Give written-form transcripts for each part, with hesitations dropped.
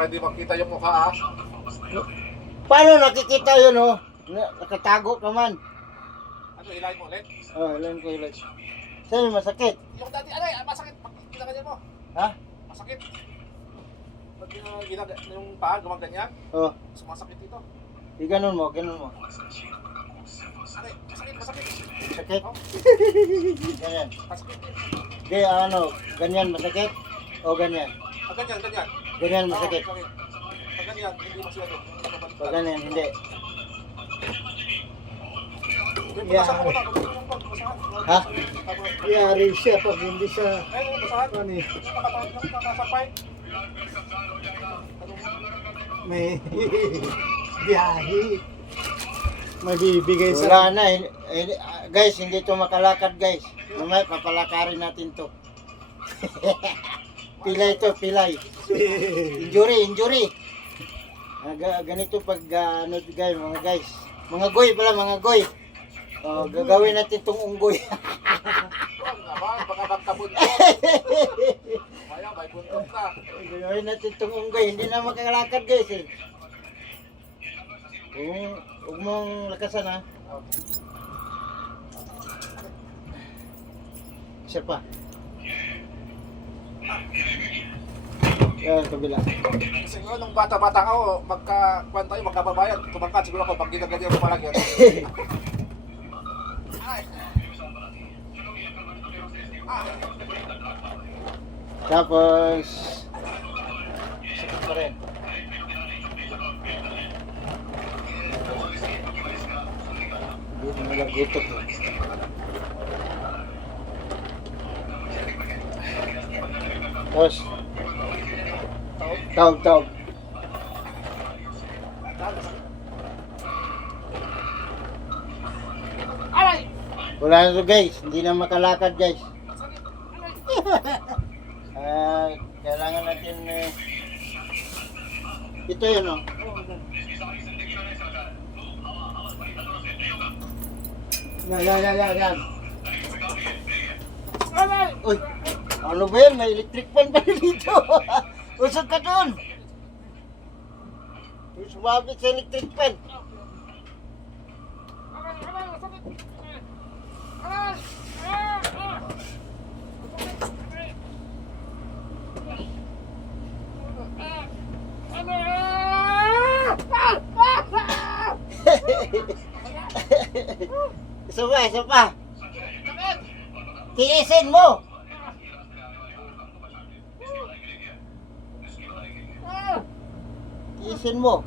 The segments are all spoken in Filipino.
para hindi makita yung mukha, ah. Paano nakikita yun, oh? Nakatago ka man. Ano, hilahin mo ulit? Oh, ilan ko ilan. Saan yung masakit? Yung dati, ano, masakit. Pag ginaganyan mo. Ha? Masakit. Pag yung paa, gumaganyan, Oh, sumasakit dito. di ganun mo, ganun mo. Ano, masakit. Sakit? Oh, Ganyan. masakit. Di, ano, ganyan masakit? O ganyan? Ah, ganyan. Ganyan Oo, masakit? sakit. Pag ganyan, hindi masyado. Pag ganyan, hindi. Yeah. Ha? Yari siya pag hindi siya Ayun, basahan. ano eh, Nakasapay. may biyahe. May bibigay sa Wala na. Guys, hindi to makalakad, guys. Mamaya, papalakarin natin to. Pilay to, pilay. Injury. Ganito pag, ano, guys, mga guys. Mga goy pala, mga goy. Oh, gagawin natin tong unggoy. Huwag naman, baka magkabuntot. Kaya, may buntot na. Gagawin natin tong unggoy. Hindi na makakalakad, guys, eh. Huwag mong lakasan, ha. Isa pa. Yan, kabila. Siguro nung bata-bata ako, magkakuan tayo, magkababayan. Tumangkat siguro ako pag ginaganyan mo palang yan. Ay. Tapos, sakit pa rin. Dito mo lang gutok, eh. Tapos, taog. Aray! Wala na to, guys. Hindi na makalakad, guys. Kailangan natin, ito yun, oh. yan. Uy, ano ba yan? May electric fan pa dito. Usog ka doon. Sumabit sa electric fan. Isa pa. Tiisin mo. Tiisin mo.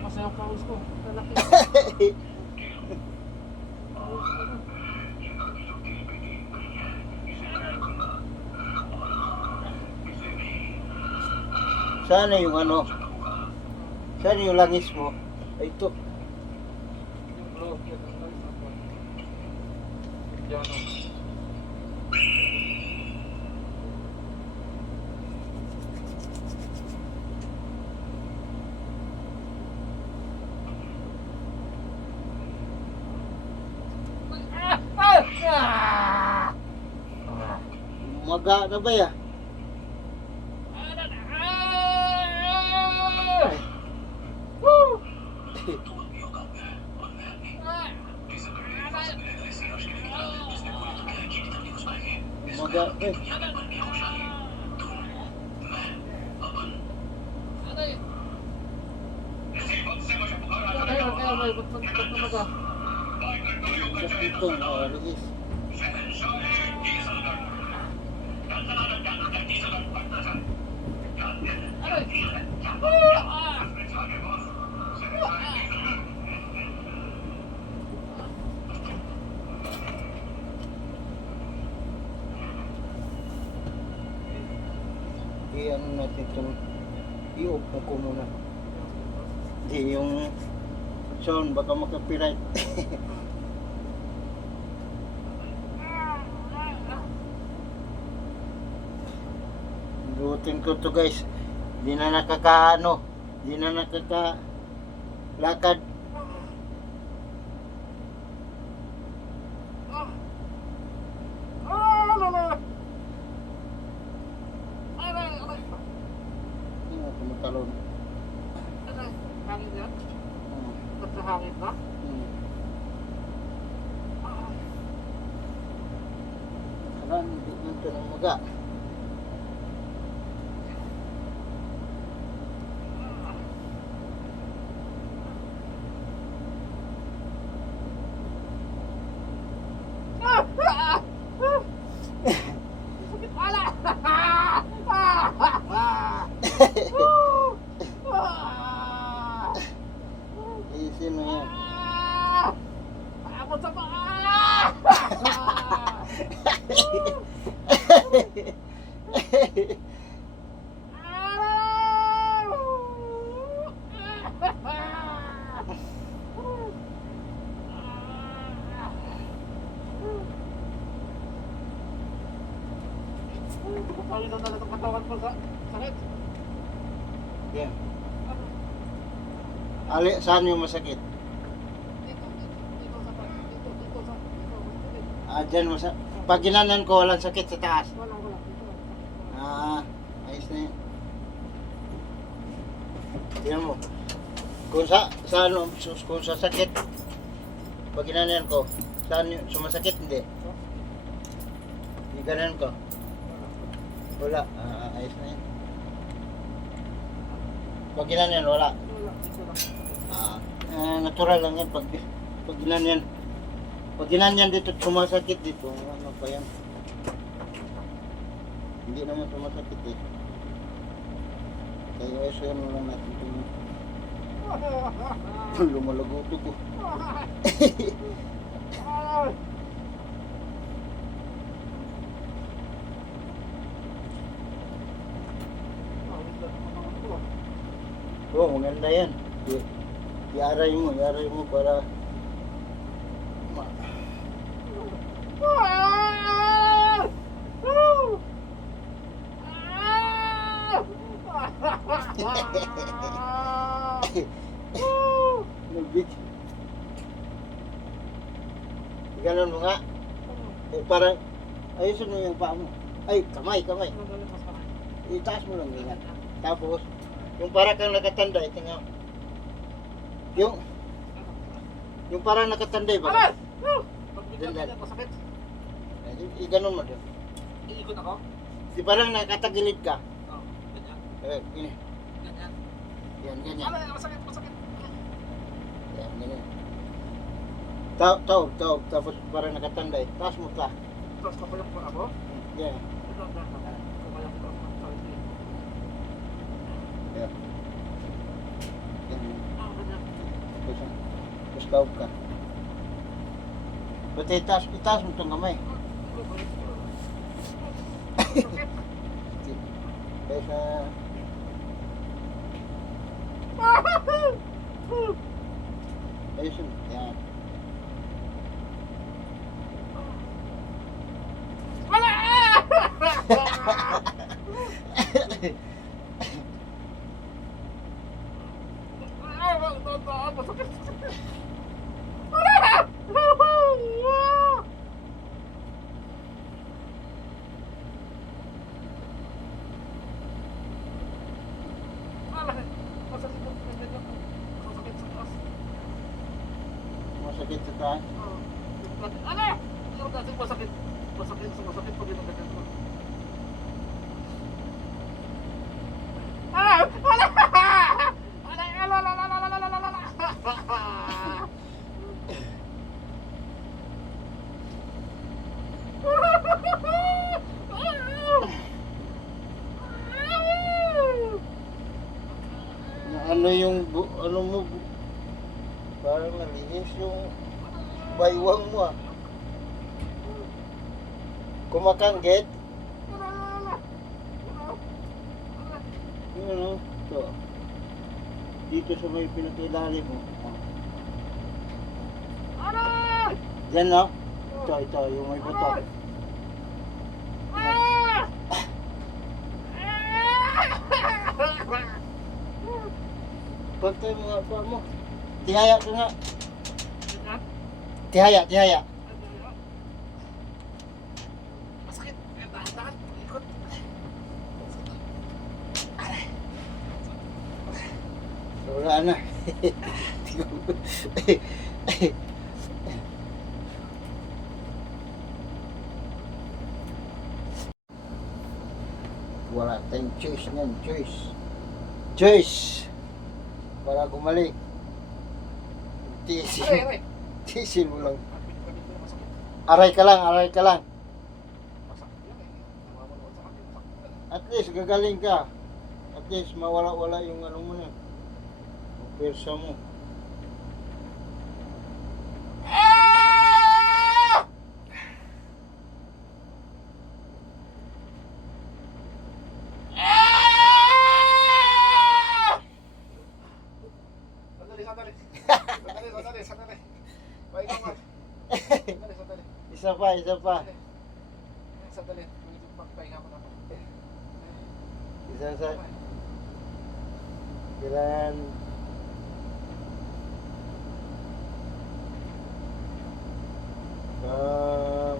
Masayang pawis ko. Sana yung ano? Sana yung langis mo? Ay, ito. Maga na ba ya? Maga, dito, ligis. Ano natin itong i-open ko muna. Hindi yung sound baka maka-copyright. Lutin ko to guys. Hindi na nakakaano. Di na nakakalakad. Hindi mo tumatalon. Hangin yan? Hmm. Ba't sa hangin ka? Hmm. Karan, hindi man ito ng maga. Isin mo yan. Abot sa paa! Pagkakali daw talagang katawan ko sa sakit. Yan. Ali, saan yung masakit? Dito sa Dyan pag ginanan ko, walang sakit sa taas. wala. Ayos na yan. Tingnan mo. Kung kung sa sakit, pag ginanan ko, saan yung sumasakit? Hindi. Ganan ko. Wala. Ayos na yan. Pag ginanan, wala. Natural lang yan pag ginanan. Pag ginanyan dito, sumasakit dito. Ano pa yan? Hindi naman sumasakit eh. Kaya ayusin mo lang natin ito. Lumalagoto ko. Oo, maganda yan. Iaray mo para Nag-beach. Ganon mo nga. Parang, ayusin mo yung paa mo. Ay, kamay. Itaas mo lang ganyan. Tapos, yung parang kang nakatanda, tingnan. Yung parang nakatanda ba? Masakit. Ganon mo din. Iikot ako? Di parang nakatagilid ka. Oo. Ganyan. Ini. Ganyan. Yan, ganyan. Masakit. Yan, ganyan. Tawag. Tapos parang nakatanda eh. Taas mo ka. Tapos kapayang pa ako? Yan. Ito. Kapayang pa ako. Yan. Ganyan. Ganyan. Tapos tawag ka. Ba't itaas mo itong kamay? Kaysa... Ayusin. Yan. Masakit. Masakit sa taas. Masakit pag yung ganyan ko. Ano yung ano mo parang nalinis yung baywang mo ah. Kumakanggit? Yun ano? Ito. Dito sa may pinakilali mo. Diyan no? Ito, yung may buto. Pantay mga pa mo. Tihaya ka nga. Tihaya, tihaya. Masakit. Tahan-tahan. Ikot. Wala na. Wala tayong choice niyan, choice. Choice! Para gumaling. Aray, Tiisin. aray. Tiisin mo lang. Masakit. Aray ka lang, aray ka lang. Masakit yan eh. Namamalawan sa akin. Masakit. At least gagaling ka. At least mawala-wala yung ano mo na. Yung persa mo. Sandali, sandali. Sandali, sandali, sandali. Pahinga mo. Sandali, sandali. Isa pa, isa pa. Sandali. Pahinga mo na po. Isa sa... Kailangan...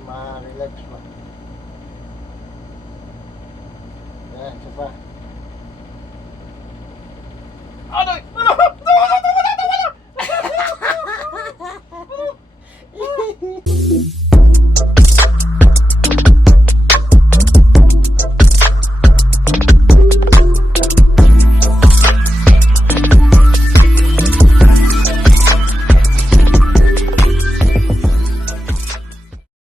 ma-relax mo. Yan, isa pa. Ano? Ano? Tawa na! Tawa na! Tawa na!